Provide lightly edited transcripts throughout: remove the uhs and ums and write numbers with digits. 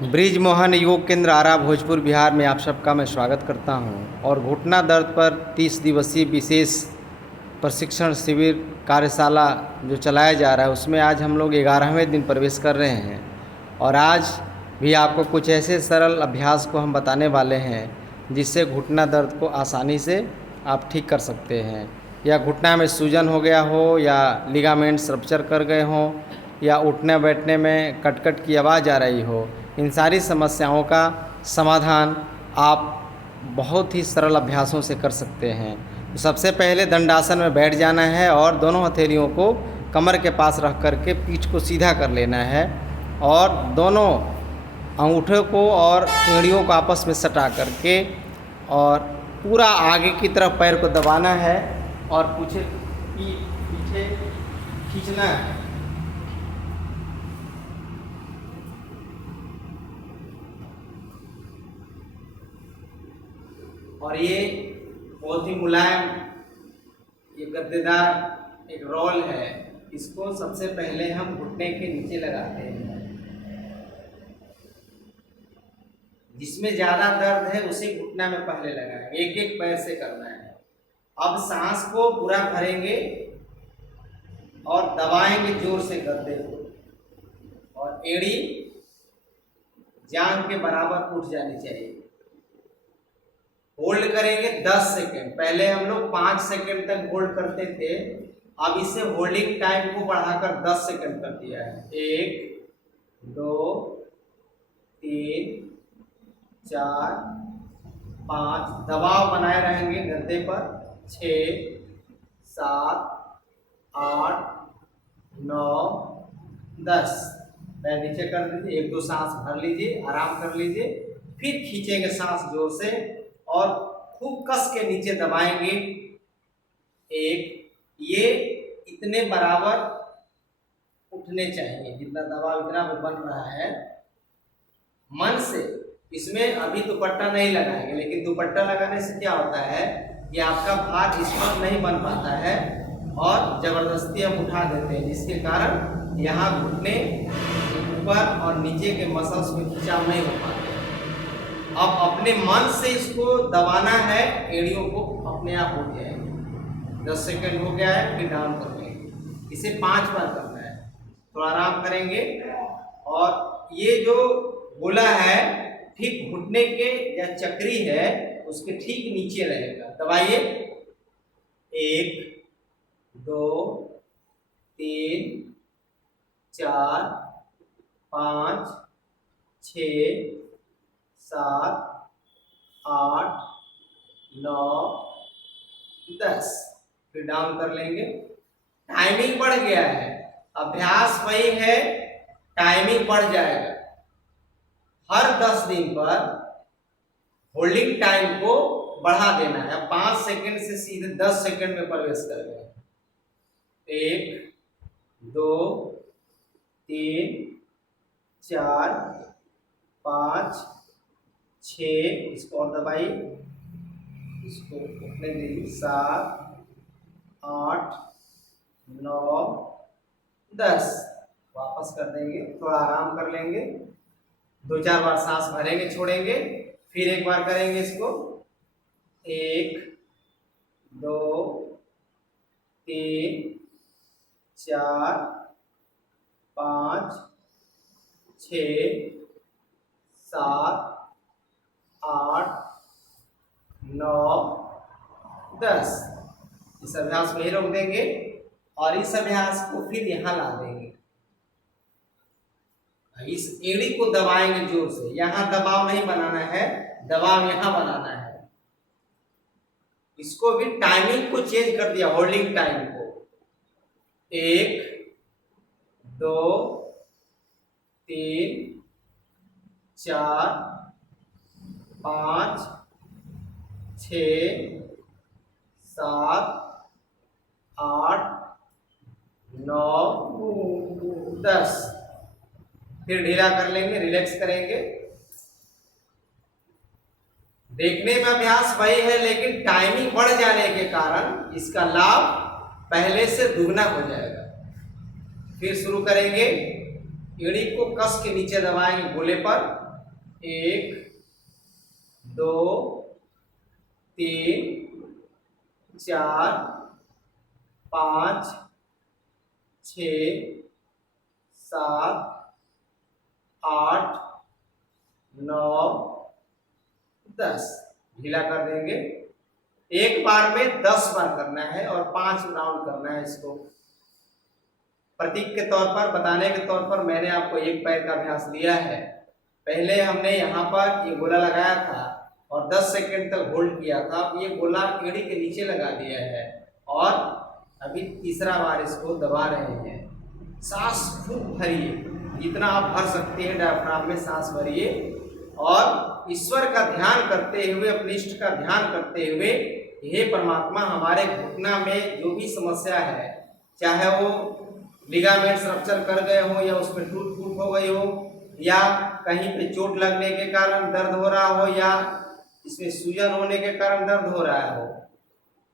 Bridge Mohan योग केंद्र आरा भोजपुर बिहार में आप सबका मैं स्वागत करता हूं। और घुटना दर्द पर 30 दिवसीय विशेष प्रशिक्षण शिविर कार्यशाला जो चलाया जा रहा है उसमें आज हम लोग 11वें दिन प्रवेश कर रहे हैं। और आज भी आपको कुछ ऐसे सरल अभ्यास को हम बताने वाले हैं जिससे घुटना दर्द को आसानी से आप ठीक कर सकते हैं। या घुटना में सूजन हो गया हो, या लिगामेंट्स रप्चर कर गए हों, या उठने बैठने में कट की आवाज़ आ रही हो, इन सारी समस्याओं का समाधान आप बहुत ही सरल अभ्यासों से कर सकते हैं। तो सबसे पहले दंडासन में बैठ जाना है और दोनों हथेलियों को कमर के पास रख करके पीठ को सीधा कर लेना है और दोनों अंगूठे को और एड़ियों को आपस में सटा करके और पूरा आगे की तरफ पैर को दबाना है और पीछे खींचना है। और ये बहुत ही मुलायम, ये गद्देदार एक रोल है। इसको सबसे पहले हम घुटने के नीचे लगाते हैं। जिसमें ज़्यादा दर्द है उसे घुटना में पहले लगाएंगे, एक एक पैर से करना है। अब सांस को पूरा भरेंगे और दबाएंगे जोर से गद्दे को, और एड़ी जांघ के बराबर उठ जानी चाहिए। होल्ड करेंगे 10 सेकेंड। पहले हम लोग 5 सेकेंड तक होल्ड करते थे, अब इसे होल्डिंग टाइम को बढ़ाकर 10 सेकेंड कर दिया है। 1 2 3 4 5, दबाव बनाए रहेंगे गद्दे पर। 6 7 8 9 10, पैर नीचे कर दीजिए। 1-2 सांस भर लीजिए, आराम कर लीजिए, फिर खींचेंगे सांस जोर से और खूब कस के नीचे दबाएंगे। ये इतने बराबर उठने चाहिए, जितना दबाव इतना बन रहा है। मन से इसमें अभी दुपट्टा नहीं लगाएंगे, लेकिन दुपट्टा लगाने से क्या होता है कि आपका भार इस पर नहीं बन पाता है और जबरदस्ती हम उठा देते हैं, जिसके कारण यहाँ घुटने ऊपर और नीचे के मसल्स में खिंचाव नहीं हो पाते। अब अपने मन से इसको दबाना है, एड़ियों को अपने आप उठ जाएंगे। 10 सेकेंड हो गया है, फिर डाउन कर लेंगे। इसे 5 बार करना है। थोड़ा आराम करेंगे और ये जो गोला है ठीक घुटने के या चक्री है उसके ठीक नीचे रहेगा। दबाइए। 1 2 3 4 5 6 7 8 9 10, फिर डाउन कर लेंगे। टाइमिंग बढ़ गया है, अभ्यास वही है, टाइमिंग बढ़ जाएगा। हर 10 दिन पर होल्डिंग टाइम को बढ़ा देना है। 5 सेकेंड से सीधे 10 सेकेंड में प्रवेश कर गए। 1 2 3 4 5 6, इसको और दबाइए, इसको उठने दीजिए। 7 8 9 10, वापस कर देंगे। थोड़ा आराम कर लेंगे, 2-4 बार सांस भरेंगे, छोड़ेंगे, फिर एक बार करेंगे इसको। 1 2 3 4 5 6 7 8 9 10, इस अभ्यास में ही रोक देंगे और इस अभ्यास को फिर यहाँ ला देंगे। इस एड़ी को दबाएंगे जोर से। यहाँ दबाव नहीं बनाना है, दबाव यहाँ बनाना है। इसको भी टाइमिंग को चेंज कर दिया, होल्डिंग टाइम को। 1 2 3 4 5 6 7 8 9 10, फिर ढीला कर लेंगे, रिलैक्स करेंगे। देखने में अभ्यास वही है, लेकिन टाइमिंग बढ़ जाने के कारण इसका लाभ पहले से दुगना हो जाएगा। फिर शुरू करेंगे, एड़ी को कस के नीचे दबाएंगे गोले पर 1 2 3 4 5 6 7 8 9 10। ढीला कर देंगे। एक बार में 10 बार करना है और 5 राउंड करना है। इसको प्रतीक के तौर पर, बताने के तौर पर मैंने आपको एक पैर का अभ्यास दिया है। पहले हमने यहाँ पर ये गोला लगाया था और 10 सेकंड तक होल्ड किया था। अब ये गोला एड़ी के नीचे लगा दिया है और अभी तीसरा बार इसको दबा रहे हैं। सांस खूब भरिए, जितना आप भर सकते हैं डायफ्राम में सांस भरिए और ईश्वर का ध्यान करते हुए, अपने इष्ट का ध्यान करते हुए, हे परमात्मा हमारे घुटना में जो भी समस्या है, चाहे वो लिगामेंट्स रप्चर कर गए हो या उसमें टूट फूट हो गई हो या कहीं पे चोट लगने के कारण दर्द हो रहा हो या इसमें सूजन होने के कारण दर्द हो रहा हो,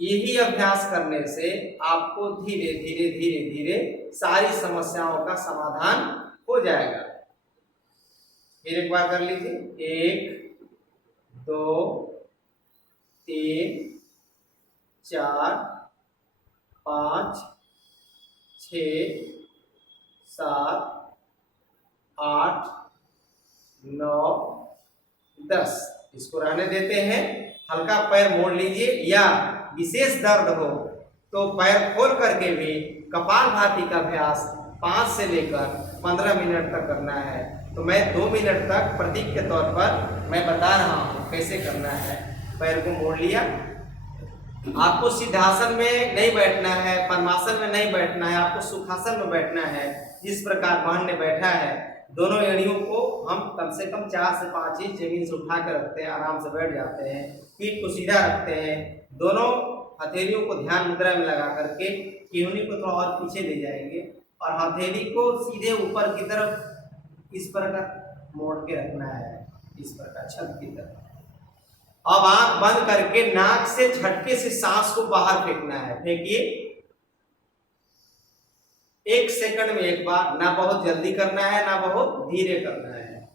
यही अभ्यास करने से आपको धीरे धीरे धीरे धीरे सारी समस्याओं का समाधान हो जाएगा। फिर एक बार कर लीजिए। 1 2 3 4 5 6 7 8 9 10। इसको रहने देते हैं। हल्का पैर मोड़ लीजिए या विशेष दर्द हो तो पैर खोल करके भी कपालभाति का अभ्यास 5 से लेकर 15 मिनट तक करना है। तो मैं 2 मिनट तक प्रतीक के तौर पर मैं बता रहा हूँ कैसे करना है। पैर को मोड़ लिया। आपको सिद्धासन में नहीं बैठना है, पद्मासन में नहीं बैठना है, आपको सुखासन में बैठना है। जिस प्रकार बहन ने बैठा है, दोनों एड़ियों को हम कम से कम 4 से 5 इंच जमीन से उठा कर रखते हैं, आराम से बैठ जाते हैं। पीठ को सीधा रखते हैं, दोनों हथेलियों को ध्यान मुद्रा में लगा करके केहूनी को थोड़ा और पीछे ले जाएंगे और हथेली को सीधे ऊपर की तरफ इस प्रकार मोड़ के रखना है, इस प्रकार छत की तरफ। अब आंख बंद करके नाक से झटके से सांस को बाहर फेंकना है। फेंकिए 1 सेकंड में एक बार, ना बहुत जल्दी करना है ना बहुत धीरे करना है।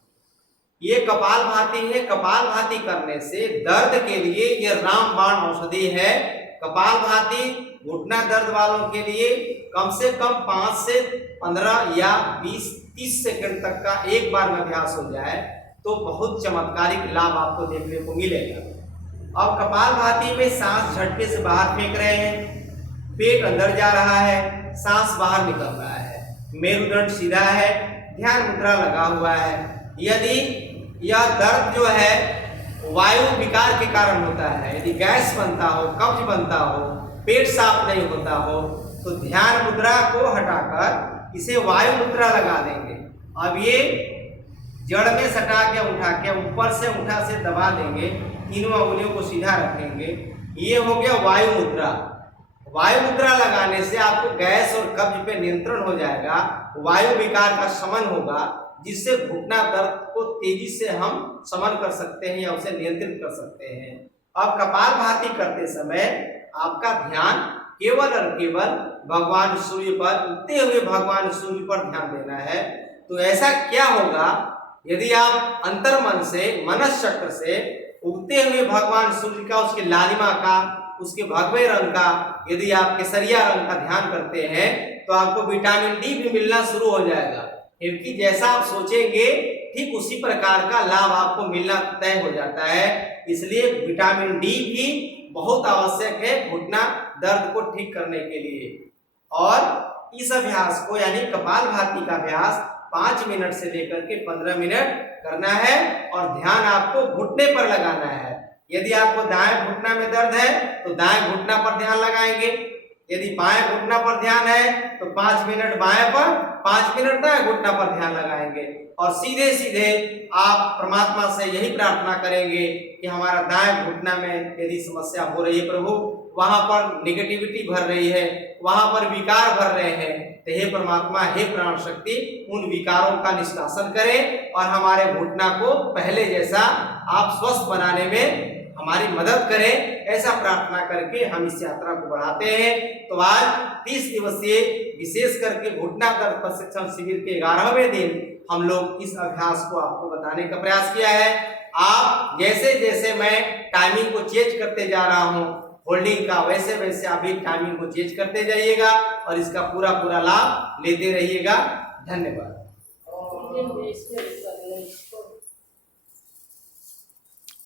ये कपालभाति है। कपालभाति करने से दर्द के लिए ये रामबाण औषधि है। कपालभाति घुटना दर्द वालों के लिए कम से कम 5 से 15 या 20-30 सेकंड तक का एक बार में अभ्यास हो जाए तो बहुत चमत्कारिक लाभ आपको देखने को मिलेगा। अब कपालभाति में सांस झटके से बाहर फेंक रहे हैं, पेट अंदर जा रहा है, सांस बाहर निकल रहा है, मेरुदंड सीधा है, ध्यान मुद्रा लगा हुआ है। यदि यह दर्द जो है वायु विकार के कारण होता है, यदि गैस बनता हो, कब्ज बनता हो, पेट साफ नहीं होता हो, तो ध्यान मुद्रा को हटाकर इसे वायु मुद्रा लगा देंगे। अब ये जड़ में सटा के उठा के ऊपर से उठा से दबा देंगे, तीनों अंगुलियों को सीधा रखेंगे। ये हो गया वायु मुद्रा। वायु मुद्रा लगाने से आपको गैस और कब्ज पे नियंत्रण हो जाएगा, वायु विकार का शमन होगा, जिससे घुटना दर्द को तेजी से हम शमन कर सकते हैं या उसे नियंत्रित कर सकते हैं। अब कपालभाति करते समय आपका ध्यान केवल और केवल भगवान सूर्य पर, उगते हुए भगवान सूर्य पर ध्यान देना है। तो ऐसा क्या होगा यदि आप अंतर मन से, मनस चक्र से उगते हुए भगवान सूर्य का, उसकी लालिमा का, उसके भगवे रंग का, यदि आप केसरिया रंग का ध्यान करते हैं तो आपको विटामिन डी भी मिलना शुरू हो जाएगा। क्योंकि जैसा आप सोचेंगे ठीक उसी प्रकार का लाभ आपको मिलना तय हो जाता है। इसलिए विटामिन डी भी बहुत आवश्यक है घुटना दर्द को ठीक करने के लिए। और इस अभ्यास को यानी कपालभाति का अभ्यास 5 मिनट से लेकर के 15 मिनट करना है और ध्यान आपको घुटने पर लगाना है। यदि आपको दाएं घुटना में दर्द है तो दाएं घुटना पर ध्यान लगाएंगे। यदि बाएं घुटना पर ध्यान है तो 5 मिनट बाएं पर, 5 मिनट दाएं घुटना पर ध्यान लगाएंगे और सीधे सीधे आप परमात्मा से यही प्रार्थना करेंगे कि हमारा दाएं घुटना में यदि समस्या हो रही है प्रभु, वहां पर निगेटिविटी भर रही है, वहां पर विकार भर रहे हैं, तो हे परमात्मा, हे प्राण शक्ति, उन विकारों का निष्कासन करें और हमारे घुटना को पहले जैसा आप स्वस्थ बनाने में हमारी मदद करें। ऐसा प्रार्थना करके हम इस यात्रा को बढ़ाते हैं। तो आज 30 दिवसीय विशेष करके घुटना दर्द प्रशिक्षण शिविर के 11वें दिन हम लोग इस अभ्यास को आपको बताने का प्रयास किया है। आप जैसे जैसे मैं टाइमिंग को चेंज करते जा रहा हूं होल्डिंग का, वैसे वैसे आप भी टाइमिंग को चेंज करते जाइएगा और इसका पूरा पूरा लाभ लेते रहिएगा। धन्यवाद।